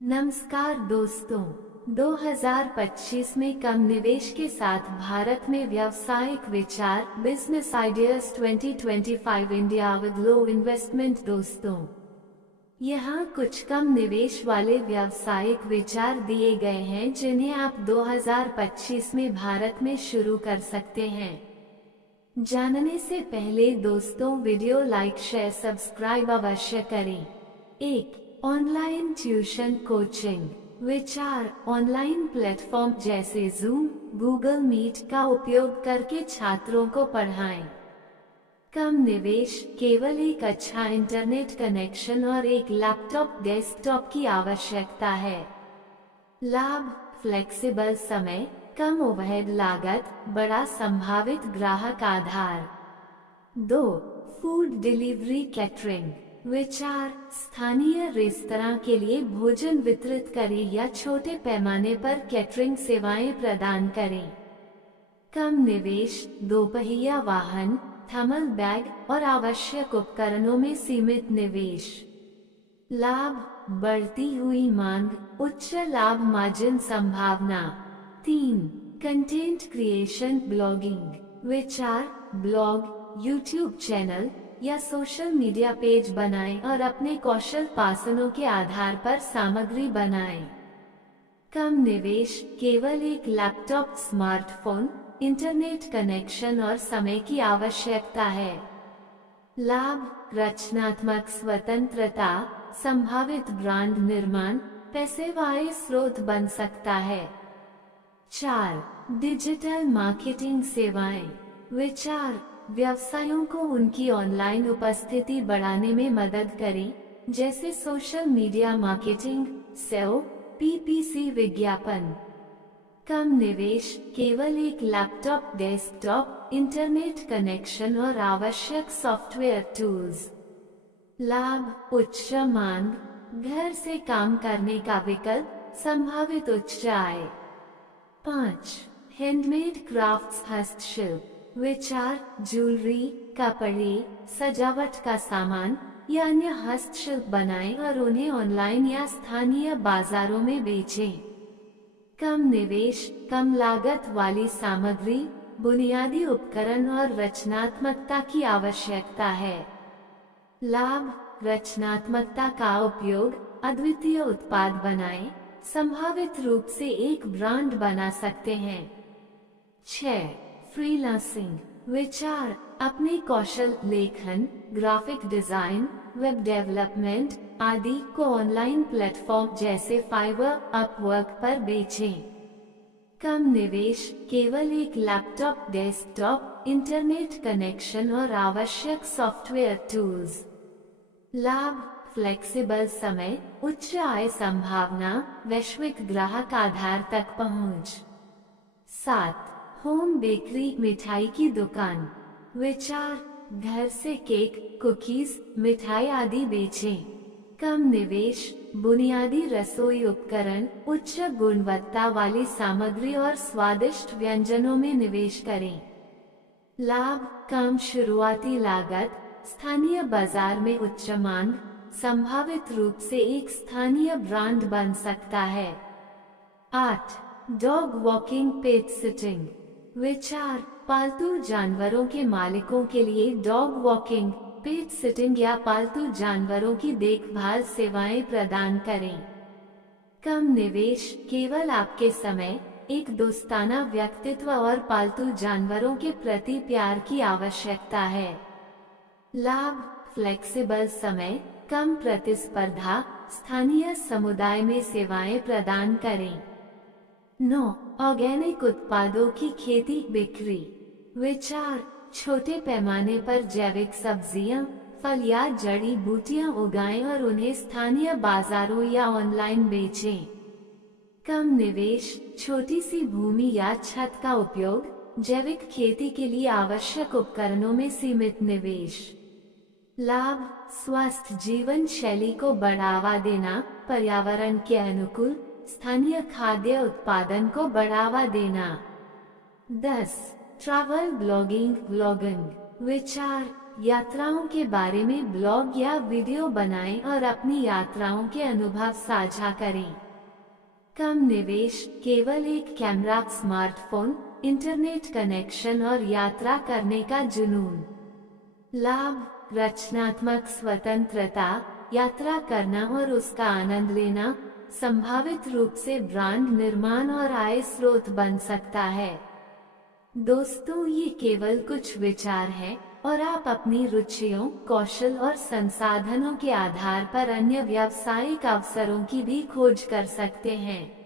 नमस्कार दोस्तों, 2025 में कम निवेश के साथ भारत में व्यावसायिक विचार business ideas 2025 India with low investment. दोस्तों, यहाँ कुछ कम निवेश वाले व्यावसायिक विचार दिए गए हैं जिन्हें आप 2025 में भारत में शुरू कर सकते हैं। जानने से पहले दोस्तों, वीडियो लाइक शेयर सब्सक्राइब अवश्य करें। 1. ऑनलाइन ट्यूशन कोचिंग विचार ऑनलाइन प्लेटफॉर्म जैसे जूम, गूगल मीट का उपयोग करके छात्रों को पढ़ाएं। कम निवेश, केवल एक अच्छा इंटरनेट कनेक्शन और एक लैपटॉप डेस्कटॉप की आवश्यकता है। लाभ, फ्लेक्सिबल समय, कम ओवरहेड लागत, बड़ा संभावित ग्राहक आधार। 2. फूड डिलीवरी कैटरिंग विचार स्थानीय रेस्तरां के लिए भोजन वितरित करें या छोटे पैमाने पर कैटरिंग सेवाएं प्रदान करें। कम निवेश, दोपहिया वाहन, थर्मल बैग और आवश्यक उपकरणों में सीमित निवेश। लाभ, बढ़ती हुई मांग, उच्च लाभ मार्जिन संभावना। 3. कंटेंट क्रिएशन ब्लॉगिंग विचार ब्लॉग, यूट्यूब चैनल या सोशल मीडिया पेज बनाएं और अपने कौशल पासनों के आधार पर सामग्री बनाएं। कम निवेश, केवल एक लैपटॉप, स्मार्टफोन, इंटरनेट कनेक्शन और समय की आवश्यकता है। लाभ, रचनात्मक स्वतंत्रता, संभावित ब्रांड निर्माण, पैसे वाले स्रोत बन सकता है। 4. डिजिटल मार्केटिंग सेवाएं विचार व्यवसायों को उनकी ऑनलाइन उपस्थिति बढ़ाने में मदद करें, जैसे social media marketing, SEO, PPC विज्ञापन। कम निवेश, केवल एक लैपटॉप, डेस्कटॉप, इंटरनेट कनेक्शन और आवश्यक सॉफ्टवेयर टूल्स। लाभ, उच्च मांग, घर से काम करने का विकल्प, संभावित उच्च आय। 5. हैंडमेड क्राफ्ट्स हस्तशिल्प विचार ज्वेलरी, कपड़े, सजावट का सामान या अन्य हस्तशिल्प बनाएं और उन्हें ऑनलाइन या स्थानीय बाजारों में बेचें। कम निवेश, कम लागत वाली सामग्री, बुनियादी उपकरण और रचनात्मकता की आवश्यकता है। लाभ, रचनात्मकता का उपयोग, अद्वितीय उत्पाद बनाएं, संभावित रूप से एक ब्रांड बना सकते हैं। 6. फ्रीलांसिंग विचार अपने कौशल, लेखन, ग्राफिक डिजाइन, वेब डेवलपमेंट आदि को ऑनलाइन प्लेटफॉर्म जैसे फाइवर, अपवर्क पर बेचें। कम निवेश, केवल एक लैपटॉप, डेस्कटॉप, इंटरनेट कनेक्शन और आवश्यक सॉफ्टवेयर टूल्स। लाभ, फ्लेक्सिबल समय, उच्च आय संभावना, वैश्विक ग्राहक आधार तक पहुंच। 7. होम बेकरी मिठाई की दुकान विचार घर से केक, कुकीज, मिठाई आदि बेचें। कम निवेश, बुनियादी रसोई उपकरण, उच्च गुणवत्ता वाली सामग्री और स्वादिष्ट व्यंजनों में निवेश करें। लाभ, कम शुरुआती लागत, स्थानीय बाजार में उच्च मांग, संभावित रूप से एक स्थानीय ब्रांड बन सकता है। 8. डॉग वॉकिंग पेट सिटिंग विचार पालतू जानवरों के मालिकों के लिए डॉग वॉकिंग, पेट सिटिंग या पालतू जानवरों की देखभाल सेवाएं प्रदान करें। कम निवेश, केवल आपके समय, एक दोस्ताना व्यक्तित्व और पालतू जानवरों के प्रति प्यार की आवश्यकता है। लाभ, फ्लेक्सिबल समय, कम प्रतिस्पर्धा, स्थानीय समुदाय में सेवाएं प्रदान करें। 9. ऑर्गेनिक उत्पादों की खेती बिक्री विचार छोटे पैमाने पर जैविक सब्जियां, फल या जड़ी बूटियां उगाएं और उन्हें स्थानीय बाजारों या ऑनलाइन बेचें। कम निवेश, छोटी सी भूमि या छत का उपयोग, जैविक खेती के लिए आवश्यक उपकरणों में सीमित निवेश। लाभ, स्वस्थ जीवन शैली को बढ़ावा देना, पर्यावरण के अनुकूल, स्थानीय खाद्य उत्पादन को बढ़ावा देना। 10. ट्रैवल ब्लॉगिंग व्लॉगिंग विचार यात्राओं के बारे में ब्लॉग या वीडियो बनाएं और अपनी यात्राओं के अनुभव साझा करें। कम निवेश, केवल एक कैमरा, स्मार्टफोन, इंटरनेट कनेक्शन और यात्रा करने का जुनून। लाभ, रचनात्मक स्वतंत्रता, यात्रा करना और उसका आनंद लेना संभावित रूप से ब्रांड निर्माण और आय स्रोत बन सकता है। दोस्तों, ये केवल कुछ विचार हैं और आप अपनी रुचियों, कौशल और संसाधनों के आधार पर अन्य व्यावसायिक अवसरों की भी खोज कर सकते हैं।